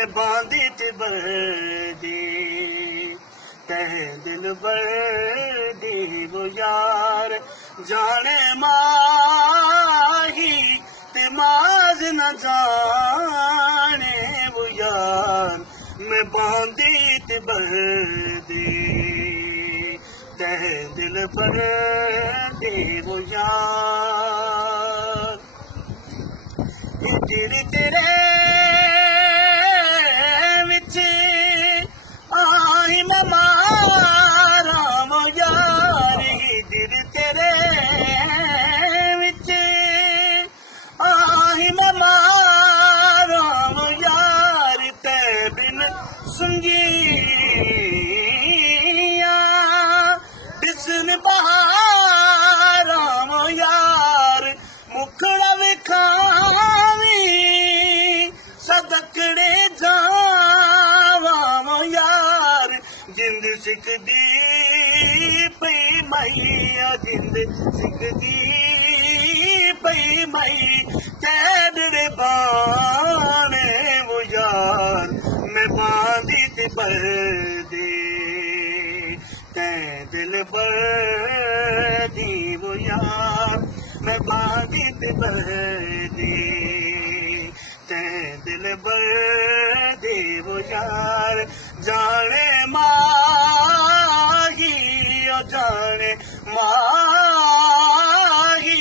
मैं बांधी ते बर्दी तह दिल बर्दी वो यार जाने माही ते माज न जाने वो यार मैं बांधी ते बर्दी तह दिल बर्दी वो यार दिल तेरे विच आई मैं मारा वो यार दिल तेरे विच आई मैं मारा वो यार ते बिन सुंगिया दिसन बहारा वो यार मुखड़ा विखावी सदकड़े जावा वो यार जिंद सिकदी पई मैया जिंद सिकदी पई मई कैडड़े बाने वो यार मैं बांधी ते बर्दी तै दिल बर्दी वो यार मैं बांधी ते बर्दी तै दिल बर्दी वो यार जाने माही ओ जाने माही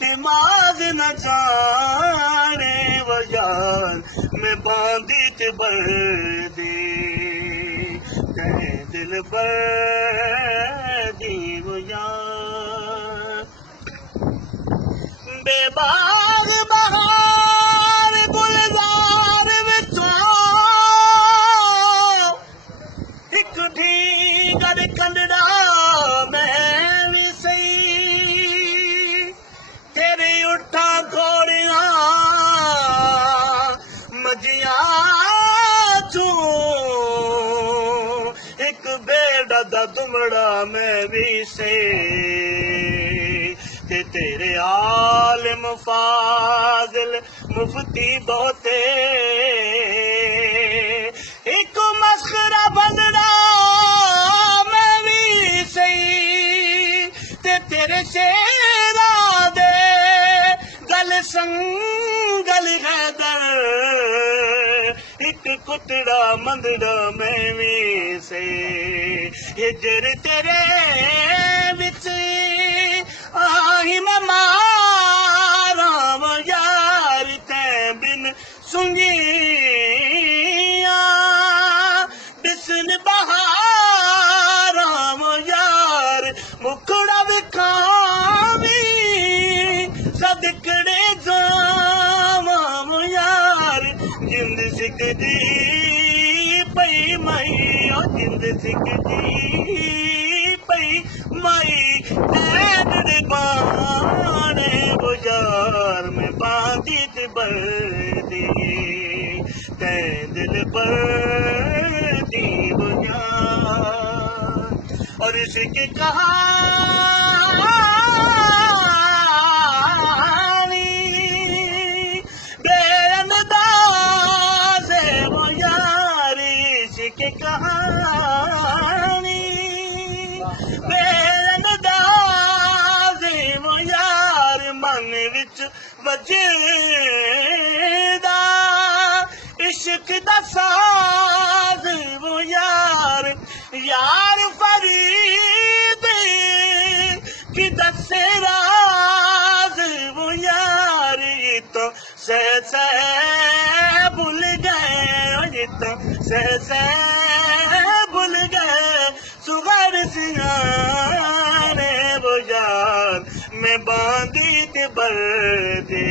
ते माज न जाने वो यार मैं बांधी ते बर्दी तै दिल बर्दी वो यार बेबाग बहार गुलजार विचों एक धी गड़ कंडड़ा मैं भी सही तेरे उठा घोड़ियां मजियां चू एक बेड़ा दा दुमड़ा मैं भी सही ते तेरे आलिम फाजिल मुफ्ती बहुते एक मस्खरा बनड़ा मैं भी सही ते तेरे शेरा दे गल संगल हैदर एक कुतड़ा मंदड़ा मैं भी सही हिजर तेरे विच आही मैं मारा वो यार तै बिन सुंगिया बिसन बहारा वो यार मुखड़ा विखावी सदकड़े जावा वो यार जिंद सिकदी पई मई ओ जिंद सिकदी पई मई कैडड़े बाने वो यार मैं बांधी ते बर्दी तै दिल बर्दी वो यार और इसकी कहानी बेअंदाज़ है वो यार इसकी कहानी वो यार मन विच वजदा इश्क दा साज वो यार फरीद की दसे राज वो यार ये तो से भूल गए ये तो से भूल गए सुगर सियाने वो यार मैं बांधी ते बर्दी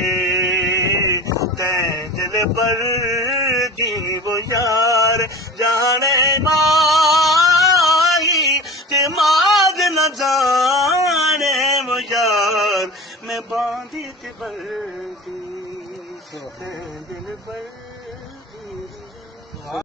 तै दिल बर्दी वो यार जाने माही ते माज न जाने वो यार मैं बांधी ते बर्दी तै दिल बर्दी